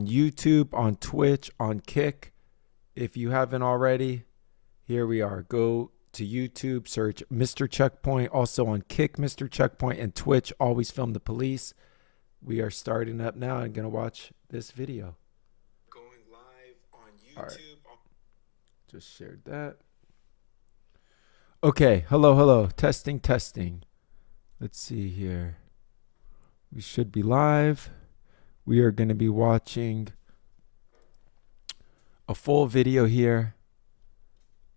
YouTube, on Twitch, on Kick. If you haven't already, here we are. Go to YouTube, search Mr. Checkpoint. Also on Kick, Mr. Checkpoint, and Twitch, Always Film the Police. We are starting up now and going to watch this video. Going live on YouTube. Right. Just shared that. Okay. Hello. Testing. Let's see here. We should be live. We are going to be watching a full video here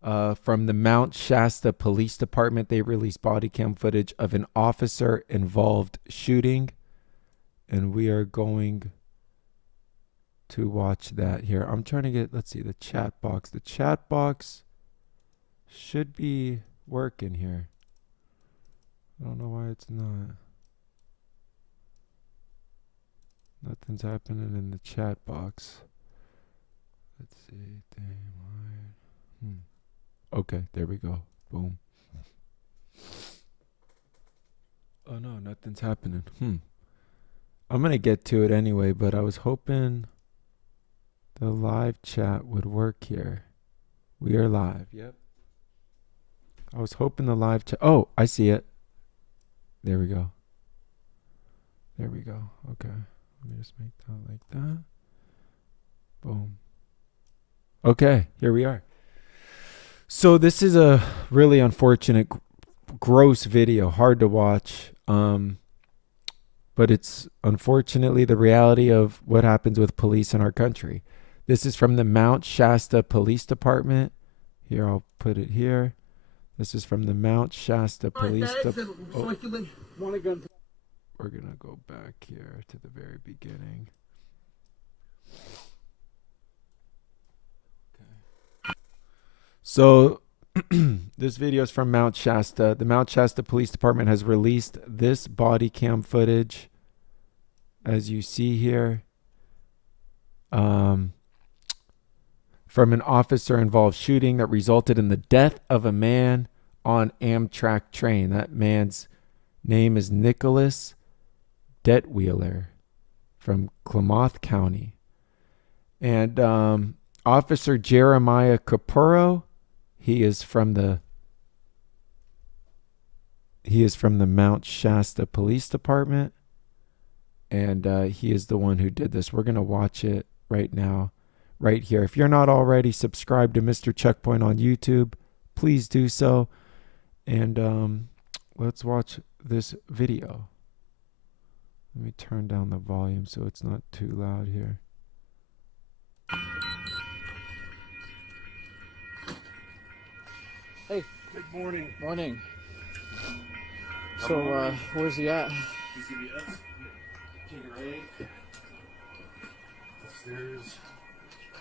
from the Mount Shasta Police Department. They released body cam footage of an officer-involved shooting, and we are going to watch that here. I'm trying to get, let's see, the chat box. The chat box should be working here. I don't know why it's not. Nothing's happening in the chat box. Let's see. Okay, there we go. Boom. Oh no, nothing's happening. I'm going to get to it anyway, but I was hoping the live chat would work here. We are live. Yep. I was hoping the live chat. Oh, I see it. There we go. Okay. Let me just make that like that. Boom. Okay, here we are. So this is a really unfortunate, gross video, hard to watch. But it's unfortunately the reality of what happens with police in our country. This is from the Mount Shasta Police Department. Here, I'll put it here. This is from the Mount Shasta Police Department. We're going to go back here to the very beginning. Okay. So this video is from Mount Shasta. The Mount Shasta Police Department has released this body cam footage, as you see here, from an officer-involved shooting that resulted in the death of a man on Amtrak train. That man's name is Nicholas Detweiler from Klamath County. And Officer Jeremiah Capurro, he is from the Mount Shasta Police Department, and he is the one who did this. We're going to watch it right now, right here. If you're not already subscribed to Mr. Checkpoint on YouTube, please do so. And let's watch this video. Let me turn down the volume so it's not too loud here. Hey. Good morning. Morning. So, where's he at? He's gonna be up. Take it right. Upstairs.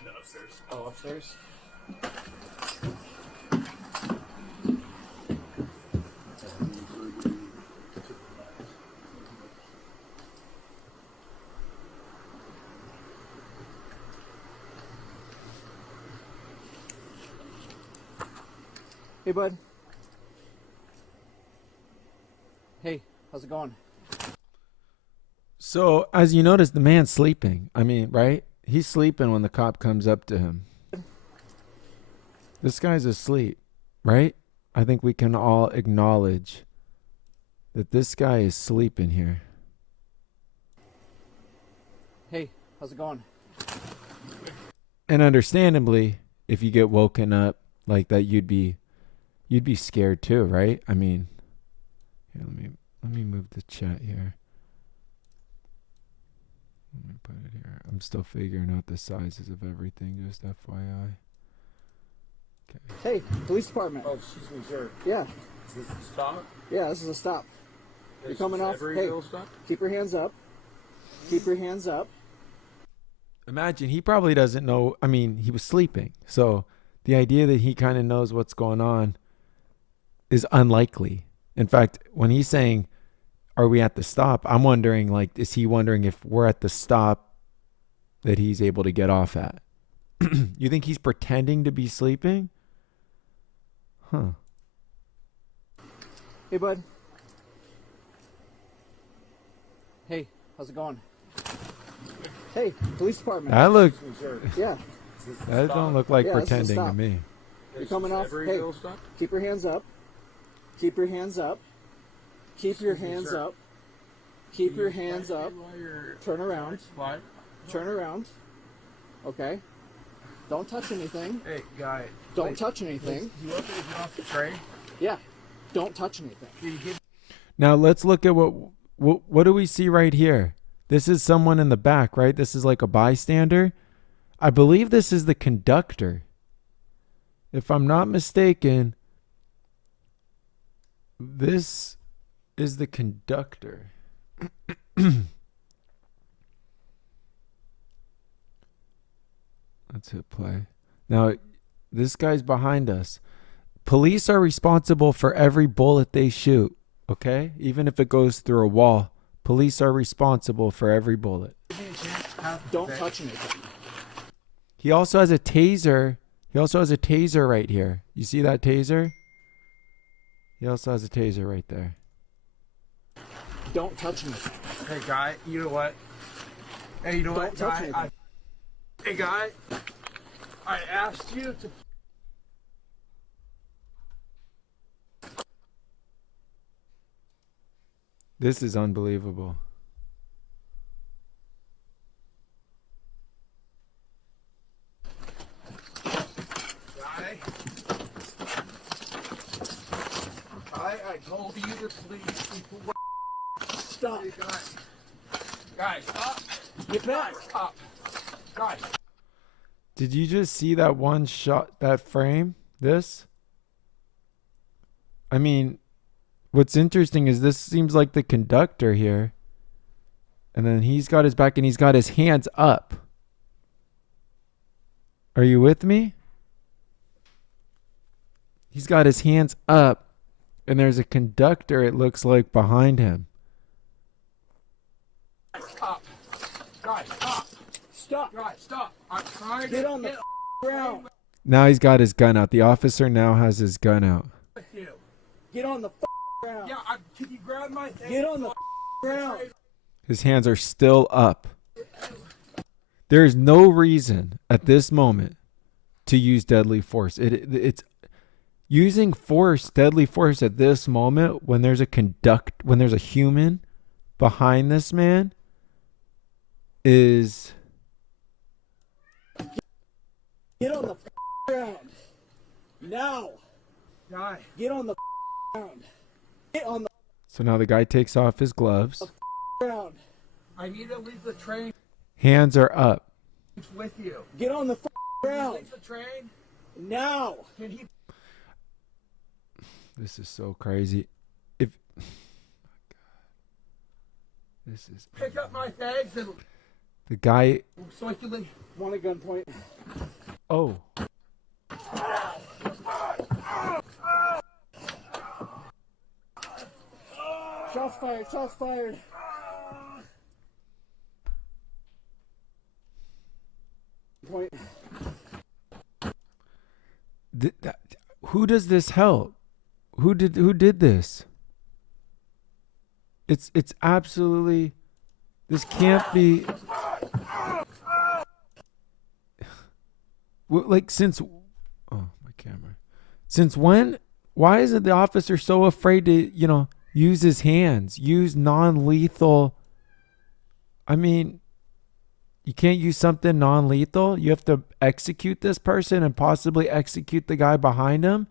No, upstairs. Oh, upstairs? Hey, bud. Hey, how's it going? So, as you notice, the man's sleeping. I mean, right? He's sleeping when the cop comes up to him. This guy's asleep, right? I think we can all acknowledge that this guy is sleeping here. Hey, how's it going? And understandably, if you get woken up like that, you'd be scared too, right? I mean, here, let me move the chat here. Let me put it here. I'm still figuring out the sizes of everything, just FYI. Okay. Hey, police department. Oh, excuse me, sir. Yeah. Is this a stop? Yeah, this is a stop. You're coming off. Every Hey, stop? keep your hands up. Keep your hands up. Imagine, he probably doesn't know. I mean, he was sleeping. So the idea that he kind of knows what's going on is unlikely. In fact, when he's saying, are we at the stop? I'm wondering, like, is he wondering if we're at the stop that he's able to get off at? You think he's pretending to be sleeping? Huh. Hey, bud. Hey, how's it going? Hey, police department. That look. Excuse me, sir. Yeah, That don't look like Yeah, this is a pretending to stop. me. you're coming off. Every Hey, little stop? keep your hands up. Keep your hands up. Keep your hands sir. up. Keep your hands up. While you're Turn around. flying. Turn around. Okay. Don't touch anything. Hey, guy. Don't wait, touch anything. You want to get off the train? Yeah. Don't touch anything. Can you give Now let's look at what do we see right here? This is someone in the back, right? This is like a bystander. I believe this is the conductor. If I'm not mistaken, this is the conductor. Let's hit play. Now, this guy's behind us. Police are responsible for every bullet they shoot, okay? Even if it goes through a wall, police are responsible for every bullet. me a chance to have Don't the- touch anything. He also has a taser. He also has a taser right here. You see that taser? He also has a taser right there. Don't touch anything. Hey, guy. You know what? Hey, you know Don't what, touch guy? anything. Hey, guy. I asked you to. This is unbelievable. Guy. I told you to please people. Stop. Hey, guy. Guy, stop. Get back. Stop. Guy. Did you just see that one shot, that frame? This? I mean, what's interesting is this seems like the conductor here. And then he's got his back and he's got his hands up. Are you with me? He's got his hands up and there's a conductor, it looks like, behind him. Stop. Guy, stop. Stop. Guy, stop. I'm trying Get to on the get ground. Now he's got his gun out. The officer now has his gun out. with you. Get on the ground. Yeah, can you grab my thing? Get on the ground. His hands are still up. There's no reason at this moment to use deadly force. It's using force, deadly force at this moment when there's a human behind this man is Get on the ground. Now. Guy. Get on the ground. Get on the so now the guy takes off his gloves. ground. I need to leave the train Hands are up. with you. Get on the ground. Leave the train. Now. Can he? This is so crazy. If this is Pick up my things and the guy. so I can leave. One at gunpoint. Oh, Shots fired. Shots fired. Point. who does this help? Who did this? It's absolutely. This can't be. Like since. Oh, my camera. Since when? Why is it the officer so afraid to use his hands, use non-lethal? I mean, you can't use something non-lethal. You have to execute this person and possibly execute the guy behind him.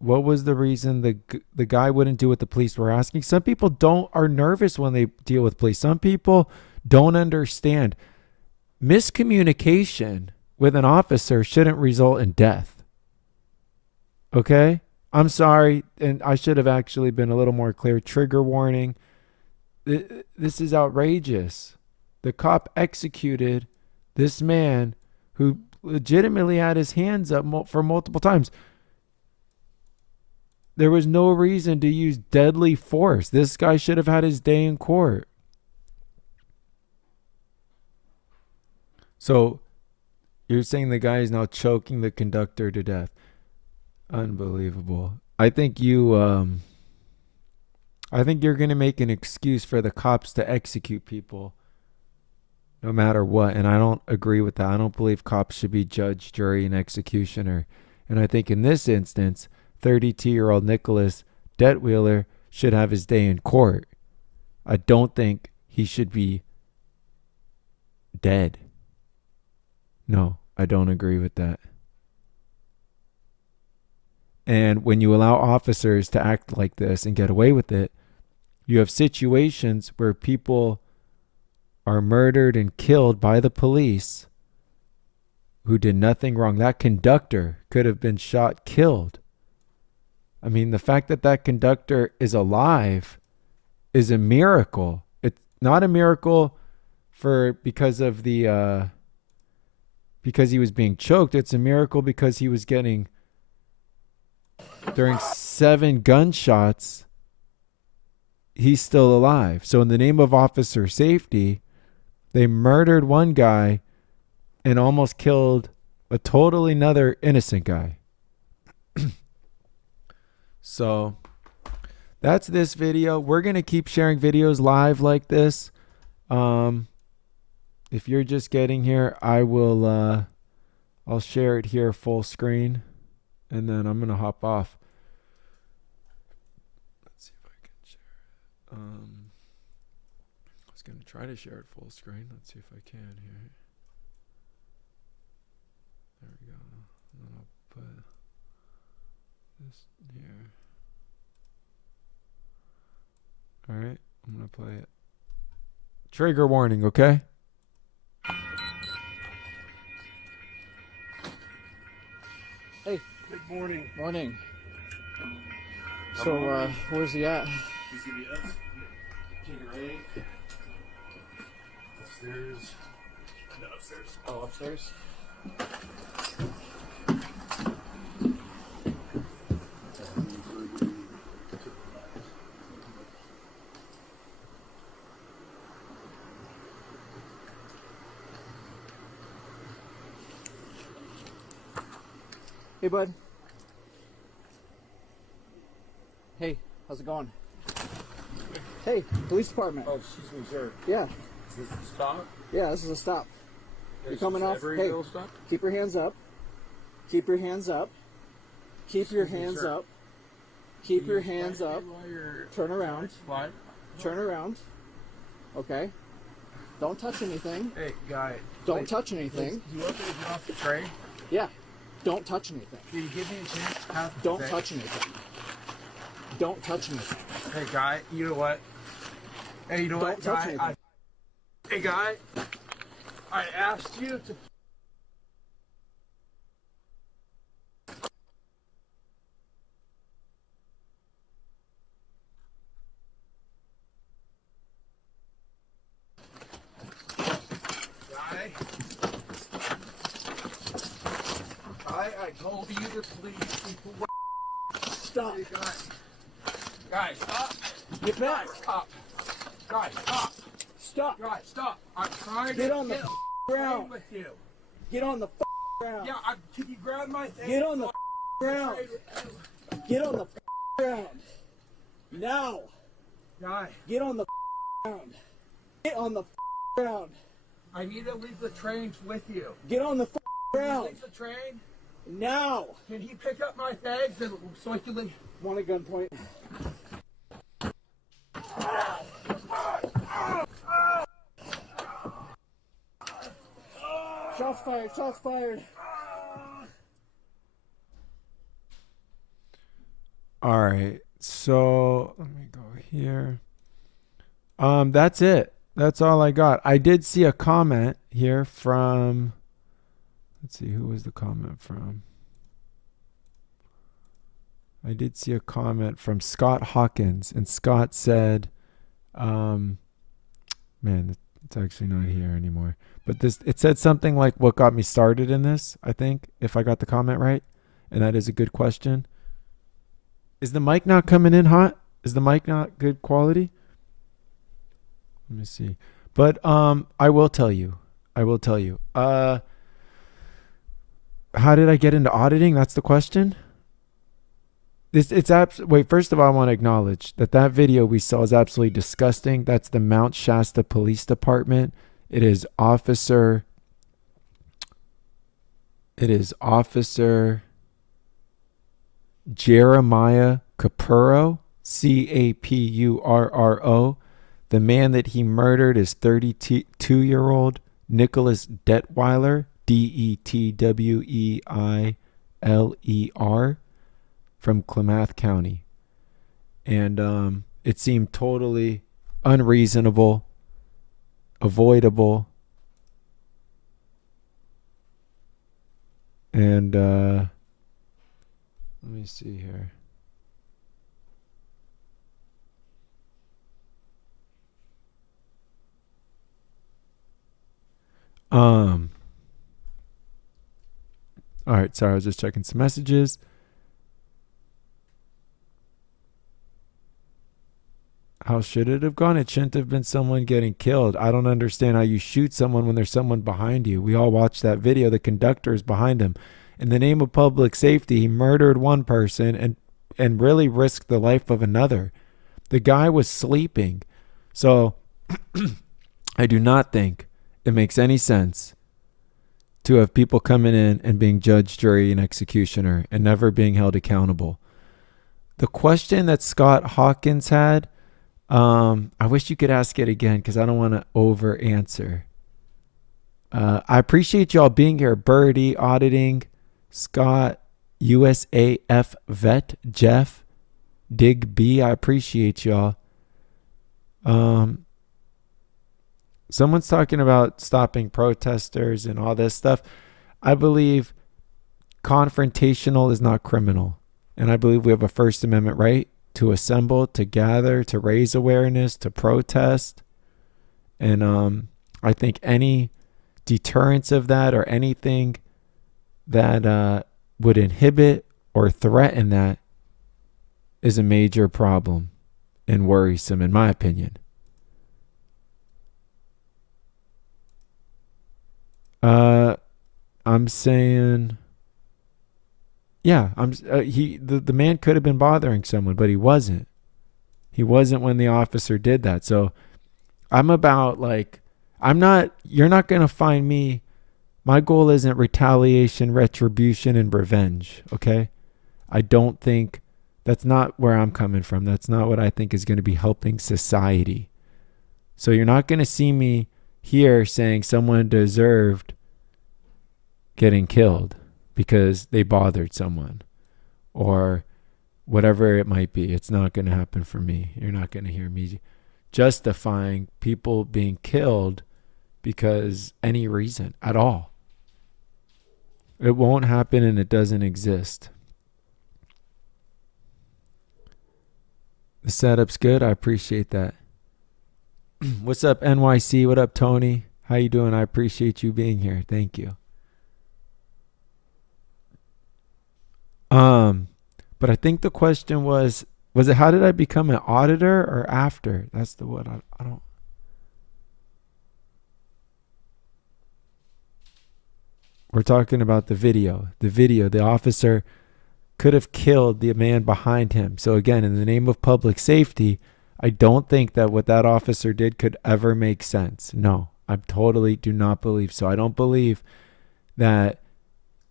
What was the reason the guy wouldn't do what the police were asking? Some people are nervous when they deal with police. Some people don't understand. Miscommunication with an officer shouldn't result in death. Okay? I'm sorry, and I should have actually been a little more clear. Trigger warning. This is outrageous. The cop executed this man who legitimately had his hands up for multiple times. There was no reason to use deadly force. This guy should have had his day in court. So, you're saying the guy is now choking the conductor to death. Unbelievable. I think I think you're going to make an excuse for the cops to execute people no matter what. And I don't agree with that. I don't believe cops should be judge, jury, and executioner. And I think in this instance, 32-year-old Nicholas Detweiler should have his day in court. I don't think he should be dead. No, I don't agree with that. And when you allow officers to act like this and get away with it, you have situations where people are murdered and killed by the police who did nothing wrong. That conductor could have been shot, killed. I mean, the fact that that conductor is alive is a miracle. It's not a miracle because of the because he was being choked. It's a miracle because he was getting, during 7 gunshots, he's still alive. So in the name of officer safety, they murdered one guy and almost killed a totally another innocent guy. So that's this video. We're going to keep sharing videos live like this. If you're just getting here, I'll share it here full screen, and then I'm going to hop off. Let's see if I can share it. I was going to try to share it full screen. Let's see if I can here. There we go. And then I'll put this here. All right, I'm going to play it. Trigger warning, okay? Hey. Good morning. Morning. So, where's he at? He's gonna be up. Take it right. Upstairs. No, upstairs. Oh, upstairs? Hey, bud. Hey, how's it going? Hey, police department. Oh, excuse me, sir. Yeah, Is this the stop? yeah, this is a stop. You're coming off. Every Hey, little stop? keep your hands up. Keep your hands up. Keep your Excuse me, hands sir. up. Keep your hands up. While you're Turn around. What? Turn around. Okay. Don't touch anything. Hey, guy. Don't wait, touch anything. Do you want me to get off the train? Yeah. Don't touch anything. Can you give me a chance to pass the Don't thing? touch anything. Don't touch anything. Hey, guy. You know what? Hey, you know Don't what, touch guy? anything. Hey, guy. I asked you to. Guy. I told you to please people. Stop. Hey, guy. Guys, stop. Get back. Guys, stop. Guys, stop. Stop. Guys, stop. I'm trying Get to on the get ground. with you. Get on the ground. Yeah, can you grab my thing? Get on the so ground. I can trade with Get on the ground. Now. you? Guy, Get on the ground. Get on the ground. I need to leave the train with you. Get on the Can you ground. leave the train? Now. Can he pick up my things and so I can leave? Want a gunpoint? Shots fired. Shots fired. All right. So let me go here. That's it. That's all I got. I did see a comment here from, let's see, who was the comment from? I did see a comment from Scott Hawkins, and Scott said, man, it's actually not here anymore. But it said something like, what got me started in this, I think, if I got the comment right. And that is a good question. Is the mic not coming in hot? Is the mic not good quality? Let me see. But I will tell you. How did I get into auditing? That's the question. Wait, first of all, I want to acknowledge that video we saw is absolutely disgusting. That's the Mount Shasta Police Department. It is Officer Jeremiah Capurro, Capurro. The man that he murdered is 32-year-old Nicholas Detweiler, Detweiler, from Klamath County. And it seemed totally unreasonable, avoidable, and let me see here. All right, sorry, I was just checking some messages. How should it have gone? It shouldn't have been someone getting killed. I don't understand how you shoot someone when there's someone behind you. We all watched that video. The conductor is behind him. In the name of public safety, he murdered one person and really risked the life of another. The guy was sleeping. So I do not think it makes any sense to have people coming in and being judge, jury, and executioner and never being held accountable. The question that Scott Hawkins had, I wish you could ask it again because I don't want to over answer. I appreciate y'all being here. Birdie, auditing, Scott, USAF vet, Jeff, Dig B. I appreciate y'all. Someone's talking about stopping protesters and all this stuff. I believe confrontational is not criminal. And I believe we have a First Amendment right to assemble, to gather, to raise awareness, to protest. And I think any deterrence of that or anything that would inhibit or threaten that is a major problem and worrisome, in my opinion. I'm saying, yeah, the man could have been bothering someone, but he wasn't. He wasn't when the officer did that. So I'm about you're not going to find me. My goal isn't retaliation, retribution, and revenge. Okay. I don't think that's not where I'm coming from. That's not what I think is going to be helping society. So you're not going to see me here saying someone deserved getting killed because they bothered someone or whatever it might be. It's not going to happen for me. You're not going to hear me justifying people being killed because any reason at all. It won't happen and it doesn't exist. The setup's good. I appreciate that. What's up, NYC? What up, Tony? How you doing? I appreciate you being here. Thank you. But I think the question was it how did I become an auditor or after? That's the what I don't. We're talking about the video. The officer could have killed the man behind him. So again, in the name of public safety, I don't think that what that officer did could ever make sense. No, I totally do not believe so. I don't believe that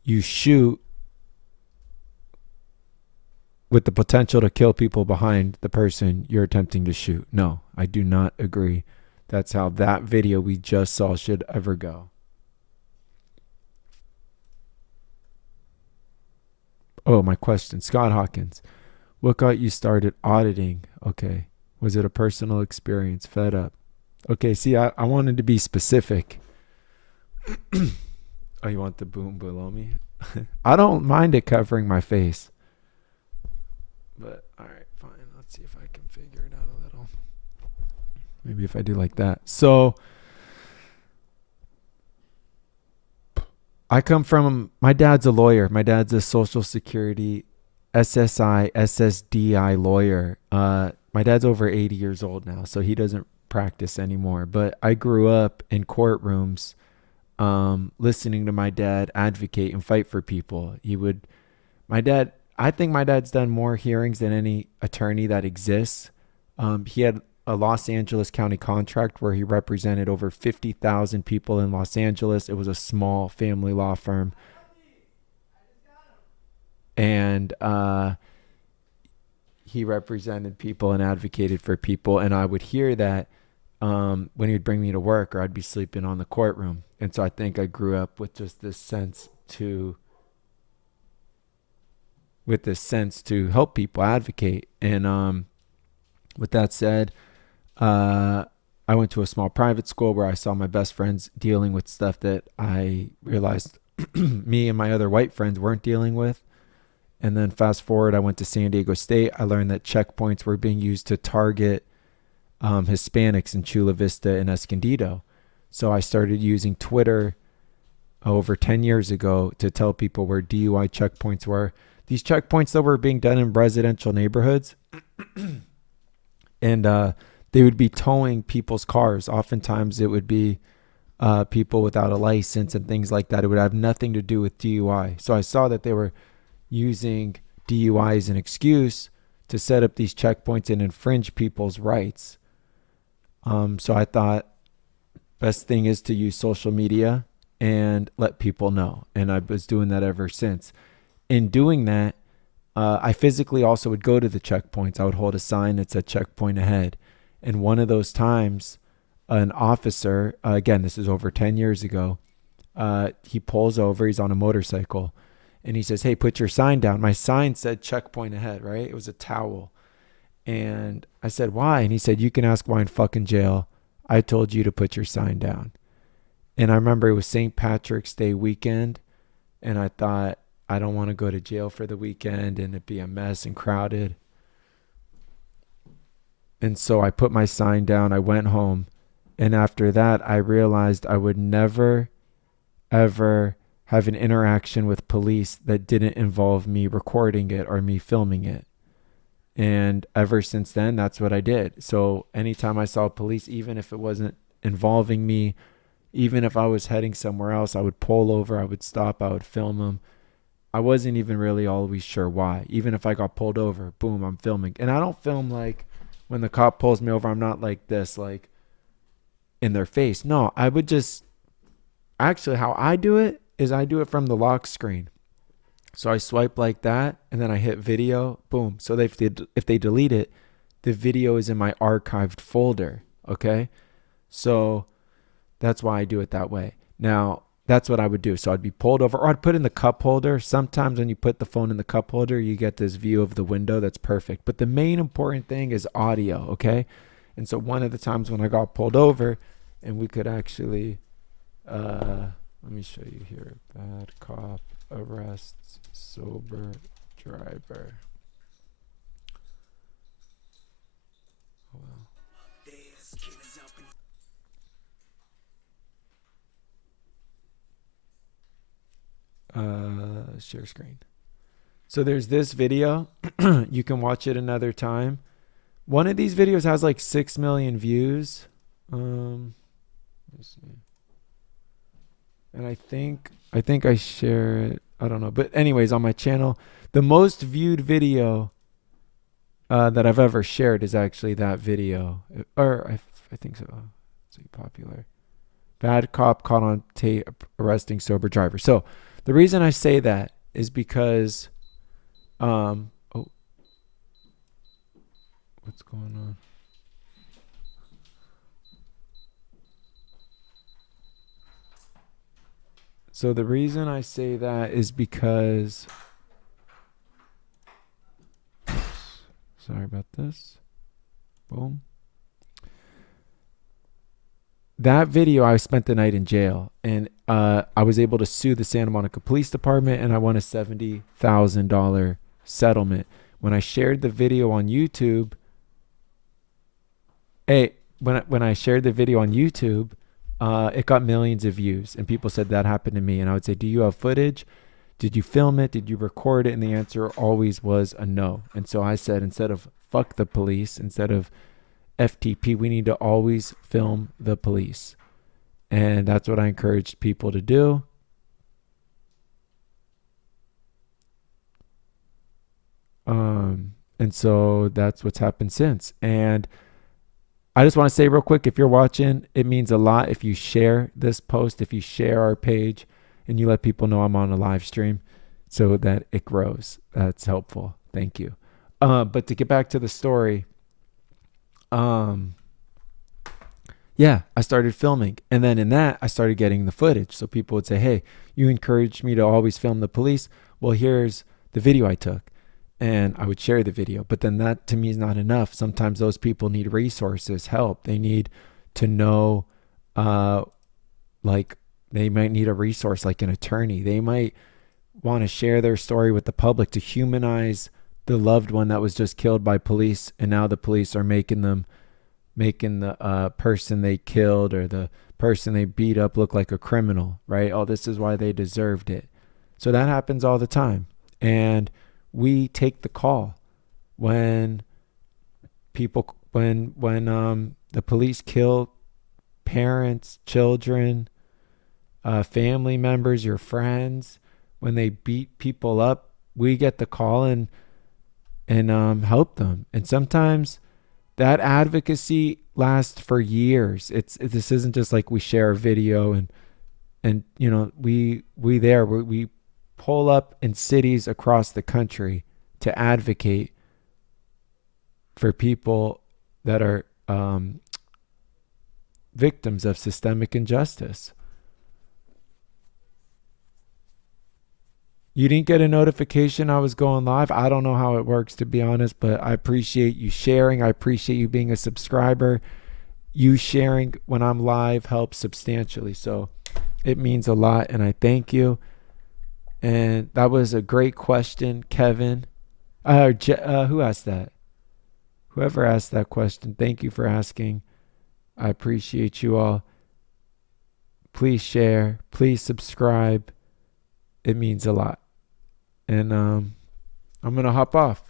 you shoot with the potential to kill people behind the person you're attempting to shoot. No, I do not agree. That's how that video we just saw should ever go. Oh, my question. Scott Hawkins. What got you started auditing? Okay. Was it a personal experience? Fed up. Okay, see, I wanted to be specific. Oh, you want the boom below me? I don't mind it covering my face. But, all right, fine. Let's see if I can figure it out a little. Maybe if I do like that. So, I come from, my dad's a lawyer. My dad's a Social Security, SSI, SSDI lawyer. My dad's over 80 years old now, so he doesn't practice anymore. But I grew up in courtrooms listening to my dad advocate and fight for people. My dad, I think my dad's done more hearings than any attorney that exists. He had a Los Angeles County contract where he represented over 50,000 people in Los Angeles. It was a small family law firm. And he represented people and advocated for people. And I would hear that when he would bring me to work, or I'd be sleeping on the courtroom. And so I think I grew up with just this sense to help people, advocate. And with that said, I went to a small private school where I saw my best friends dealing with stuff that I realized me and my other white friends weren't dealing with. And then fast forward, I went to San Diego State. I learned that checkpoints were being used to target Hispanics in Chula Vista and Escondido. So I started using Twitter over 10 years ago to tell people where DUI checkpoints were. These checkpoints, though, were being done in residential neighborhoods. And they would be towing people's cars. Oftentimes it would be people without a license and things like that. It would have nothing to do with DUI. So I saw that they were using DUI as an excuse to set up these checkpoints and infringe people's rights. So I thought best thing is to use social media and let people know. And I was doing that ever since. In doing that, I physically also would go to the checkpoints. I would hold a sign that said checkpoint ahead. And one of those times, an officer, again, this is over 10 years ago, he pulls over, he's on a motorcycle, and he says, "Hey, put your sign down." My sign said checkpoint ahead, right? It was a towel. And I said, "Why?" And he said, "You can ask why in fucking jail. I told you to put your sign down." And I remember it was St. Patrick's Day weekend, and I thought, I don't want to go to jail for the weekend and it be a mess and crowded. And so I put my sign down. I went home. And after that, I realized I would never, ever have an interaction with police that didn't involve me recording it or me filming it. And ever since then, that's what I did. So anytime I saw police, even if it wasn't involving me, even if I was heading somewhere else, I would pull over, I would stop, I would film them. I wasn't even really always sure why. Even if I got pulled over, boom, I'm filming. And I don't film like when the cop pulls me over, I'm not like this, like in their face. No, I would just, actually how I do it is I do it from the lock screen. So I swipe like that and then I hit video, boom. So if they delete it, the video is in my archived folder, okay? So that's why I do it that way. Now, that's what I would do. So I'd be pulled over, or I'd put in the cup holder. Sometimes when you put the phone in the cup holder, you get this view of the window. That's perfect. But the main important thing is audio, okay? And so one of the times when I got pulled over, and we could actually, let me show you here. Bad cop arrests sober driver. Oh, well. Share screen. So there's this video. You can watch it another time. One of these videos has like 6 million views. Let's see. And I think I share it. I don't know. But anyways, on my channel, the most viewed video that I've ever shared is actually that video. Or I think so. It's like popular. Bad cop caught on tape arresting sober driver. So the reason I say that is because, what's going on? So the reason I say that is because, sorry about this. Boom. That video, I spent the night in jail, and I was able to sue the Santa Monica Police Department, and I won a $70,000 settlement. When I shared the video on YouTube, when I shared the video on YouTube, it got millions of views, and people said that happened to me. And I would say, "Do you have footage? Did you film it? Did you record it?" And the answer always was a no. And so I said, instead of fuck the police, instead of FTP, we need to always film the police. And that's what I encouraged people to do. And so that's what's happened since. And I just want to say real quick, if you're watching, it means a lot if you share this post, if you share our page and you let people know I'm on a live stream so that it grows. That's helpful. Thank you. But to get back to the story, yeah, I started filming. And then in that, I started getting the footage. So people would say, hey, you encouraged me to always film the police. Well, here's the video I took. And I would share the video. But then that to me is not enough. Sometimes those people need resources, help. They need to know, like they might need a resource like an attorney. They might want to share their story with the public to humanize the loved one that was just killed by police. And now the police are making the person they killed or the person they beat up look like a criminal, right? Oh, this is why they deserved it. So that happens all the time. And we take the call when the police kill parents, children, family members, your friends, when they beat people up, we get the call and help them. And sometimes that advocacy lasts for years. This isn't just like we share a video and you know, we pull up in cities across the country to advocate for people that are victims of systemic injustice. You didn't get a notification I was going live. I don't know how it works, to be honest, but I appreciate you sharing. I appreciate you being a subscriber. You sharing when I'm live helps substantially. So it means a lot, and I thank you. And that was a great question, Kevin. Who asked that? Whoever asked that question, thank you for asking. I appreciate you all. Please share. Please subscribe. It means a lot. And I'm going to hop off.